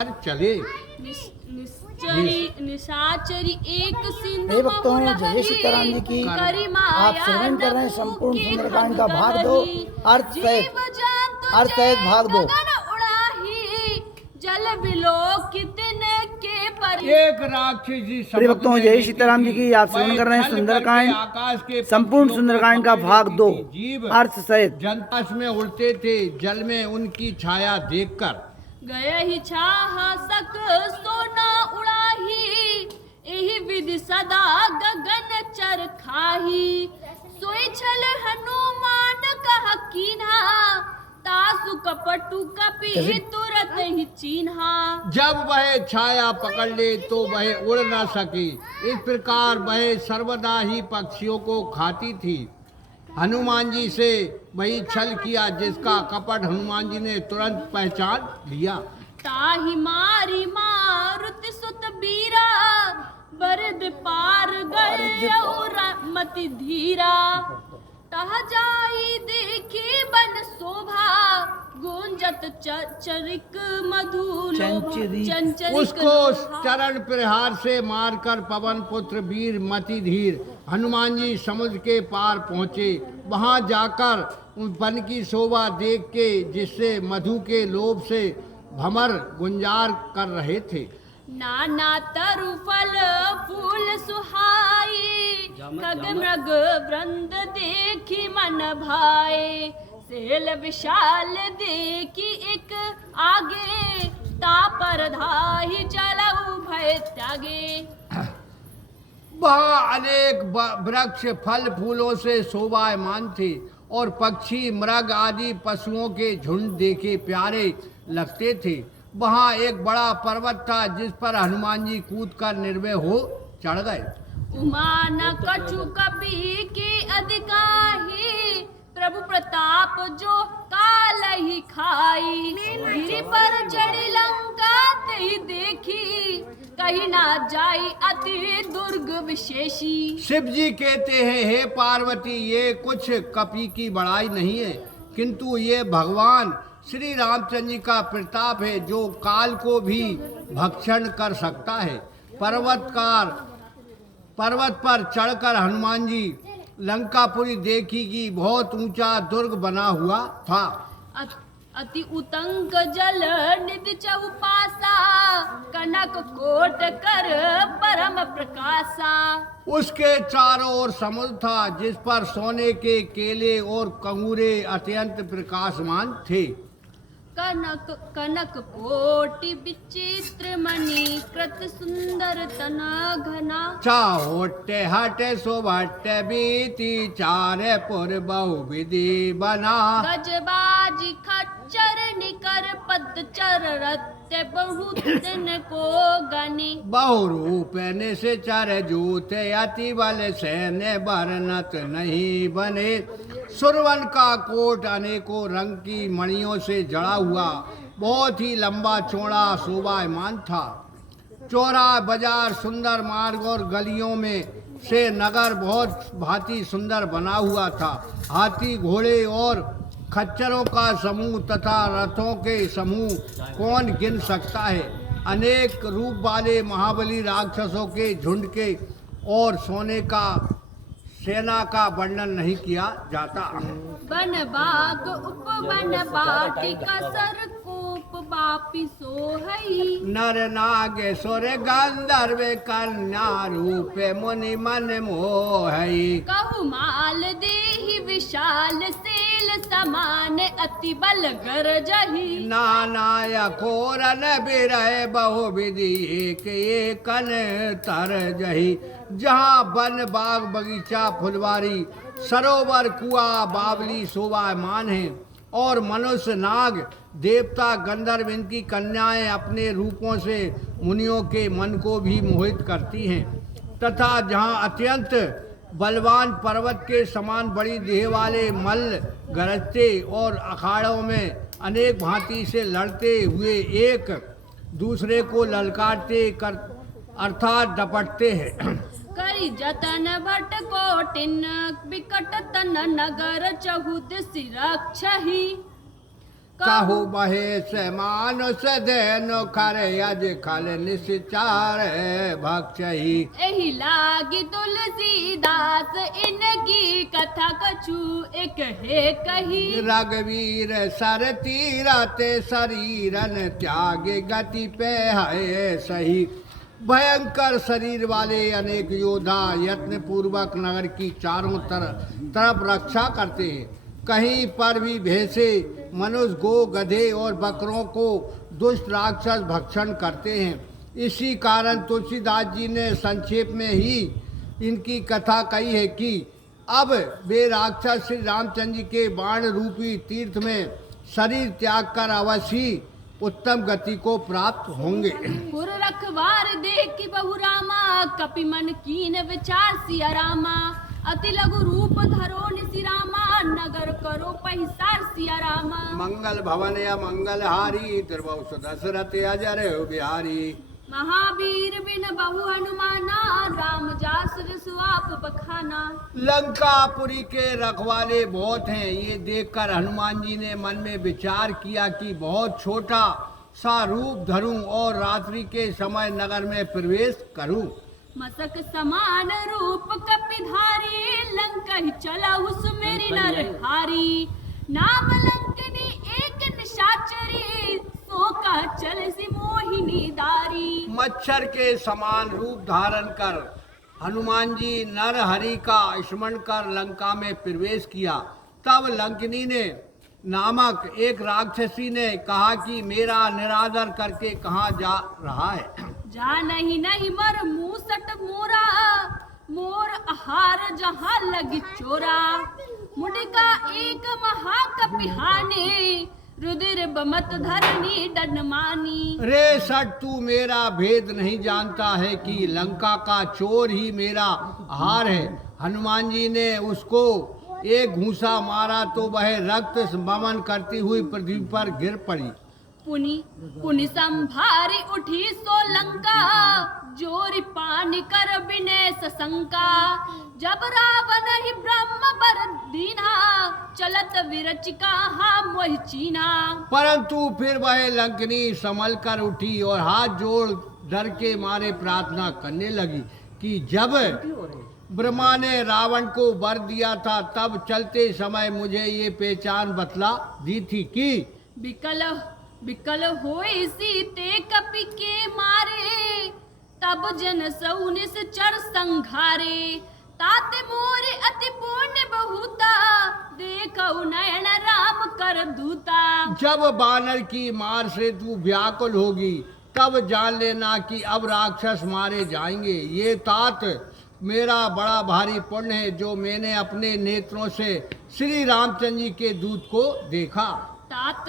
चले निशाचरी एक सिंधु हे भक्तों, जय सीताराम जी की। आप श्रवण कर रहे हैं संपूर्ण सुंदरकांड का भाग 2 अर्थ सहित भाग 2। जल विलोकित के पर एक राक्षसी प्रिय भक्तों, जय सीताराम जी की। आप श्रवण कर रहे हैं सुंदरकांड आकाश के संपूर्ण सुंदरकांड का भाग 2 जीव अर्थ सहित। जनताश में उड़ते थे, जल में उनकी छाया देखकर गए ही छाह सक सोना उड़ाही, एहि विधि सदा गगन चर खाही। सोई छल हनुमान कहा कीन्हा, तासु कपटु कपि तुरत ही चीन्हा। जब वह छाया पकड़ ले तो वह उड़ न सके, इस प्रकार वह सर्वदा ही पक्षियों को खाती थी। हनुमान जी से वही छल किया जिसका कपट हनुमान जी ने तुरंत पहचान लिया। ताहि मारी मारुति सुत बीरा, बरद पार गए मति धीरा। तह जाई देखी बन शोभा, गुंजत चरिक मधु चंचरिक। उसको चरण प्रहार से मारकर पवन पुत्र वीर मति धीर हनुमान जी समुद्र के पार पहुँचे। वहाँ जाकर उन वन की शोभा देख के, जिससे मधु के लोभ से भमर गुंजार कर रहे थे। नाना तरु फल फूल सुहाई, खग मृग वृंद देखी मन भाए। सेल विशाल देखी एक आगे, तापर धाही चलऊ भय त्यागे। वहाँ अनेक वृक्ष फल फूलों से शोभायमान थे और पक्षी मृग आदि पशुओं के झुंड देखे प्यारे लगते थे। वहाँ एक बड़ा पर्वत था जिस पर हनुमान जी कूदकर निर्भय हो चढ़ गए। उमा न कछु कपि के अधिकाही, प्रभु प्रताप जो काल ही खाई। गिरि पर चढ़ी लंका ते देखी, कहीं ना जाई अति दुर्ग विशेषी। शिव जी कहते हैं, हे पार्वती, ये कुछ कपि की बड़ाई नहीं है, किंतु ये भगवान श्री रामचंद्र जी का प्रताप है जो काल को भी भक्षण कर सकता है। पर्वत पर चढ़कर हनुमान जी लंकापुरी देखी कि बहुत ऊंचा दुर्ग बना हुआ था। अति उतंक जल निधि चौपासा, कनक कोट कर परम प्रकाशा। उसके चारों ओर समुद्र था जिस पर सोने के केले और कंगूरे अत्यंत प्रकाशमान थे। कनक कनक कोटि विचित्र मणि, कृत सुंदर तन घना। चाहोटे हटे शोभटे बीती, चारे पुर बहुविधि बना। गजबाजी खच्चर निकर पदचर, रत्य बहुत को गनी। बहुरूप निश्चर जूते, अति बल सैन्य वर्णत नहीं बने। सुरवन का कोट अनेकों रंग की मणियों से जड़ा हुआ बहुत ही लंबा चौड़ा शोभायमान था। चौरा बाजार, सुंदर मार्ग और गलियों में से नगर बहुत भांति सुंदर बना हुआ था। हाथी घोड़े और खच्चरों का समूह तथा रथों के समूह कौन गिन सकता है। अनेक रूप वाले महाबली राक्षसों के झुंड के और सोने का सेना का वर्णन नहीं किया जाता। बन बाग उपवन बाटिका, सरकूप बापी सोहई। नर नागेश्वर गंधर्व कन्या, रूपे मुनि मन मोहई। कहु माल देहि विशाल सेल, समान अति बल गरजहि। नाना खोरन बिरह बहुविधि, एक एकन तर जही। जहाँ वन बाग बगीचा फुलवारी सरोवर कुआ बावली शोभायमान है और मनुष्य नाग देवता गंधर्व इनकी कन्याएं अपने रूपों से मुनियों के मन को भी मोहित करती हैं, तथा जहाँ अत्यंत बलवान पर्वत के समान बड़ी देह वाले मल्ल गरजते और अखाड़ों में अनेक भांति से लड़ते हुए एक दूसरे को ललकारते कर अर्थात डपटते हैं। करी जतन भट कोटिन, विकट तन नगर चहुत सिरक्षहि। कहु महेश मानुष देन खरे अज खल निश्चार भक्षही। एहि लागी तुलसीदास इनकी कथा कछु एक है कही। रघुवीर सर तीरते शरीरन त्याग गति पे है सही। भयंकर शरीर वाले अनेक योद्धा यत्न पूर्वक नगर की चारों तरफ रक्षा करते हैं। कहीं पर भी भेसे मनुष्य गो गधे और बकरों को दुष्ट राक्षस भक्षण करते हैं। इसी कारण तुलसीदास जी ने संक्षेप में ही इनकी कथा कही है कि अब वे राक्षस श्री रामचंद्र जी के बाण रूपी तीर्थ में शरीर त्याग कर अवश्य उत्तम गति को प्राप्त होंगे। पुर रखवार देख बहु रामा कपि मन कीन विचार सिया रामा। अति लघु रूप धरो निसि रामा नगर करो पहिसार सिया रामा। मंगल भवन या मंगल हारी त्रिभुव दशरथ अजर बिहारी। महावीर बिन बहु हनुमाना राम जास सुआप बखाना। लंकापुरी के रखवाले बहुत हैं। ये देखकर हनुमान जी ने मन में विचार किया कि बहुत छोटा सा रूप धरूं और रात्रि के समय नगर में प्रवेश करूं। मसक समान रूप कपिधारी लंका ही चला उस मेरी नरहारी। नाम लंकनी एक निशाचरी सो का चल सी मोहिनी दारी। मच्छर के समान रूप धारण कर हनुमान जी नरहरि का स्मरण कर लंका में प्रवेश किया। तब लंकनी ने नामक एक राक्षसी ने कहा कि मेरा निरादर करके कहाँ जा रहा है। जा नहीं मर मूसट मोरा मोर आहार जहाँ लगी चोरा। मुंडिका एक महाकपिहाने रुधिर बमत धरनी डनमानी। रे सट तू मेरा भेद नहीं जानता है कि लंका का चोर ही मेरा आहार है। हनुमान जी ने उसको एक घूंसा मारा तो वह रक्त बमन करती हुई पृथ्वी पर गिर पड़ी। पुनि संभारी उठी सो लंका जोरी पानी कर बिने सशंका। जब रावण ही ब्रह्म बर दीना चलत विरचिका मोहि चीना। परंतु फिर वह लंकनी संभल कर उठी और हाथ जोड़ डर के मारे प्रार्थना करने लगी कि जब ब्रह्मा ने रावण को वर दिया था तब चलते समय मुझे ये पहचान बतला दी थी कि बिकल होई सीते कपि के मारे। तब जन सौनिस चर संघारे ताते मोरे अति पुण्य बहुता देखौ नयन राम कर दूता। जब बानर की मार से तू व्याकुल होगी तब जान लेना कि अब राक्षस मारे जाएंगे। ये तात मेरा बड़ा भारी पुण्य है जो मैंने अपने नेत्रों से श्री रामचंद्र जी के दूत को देखा। तात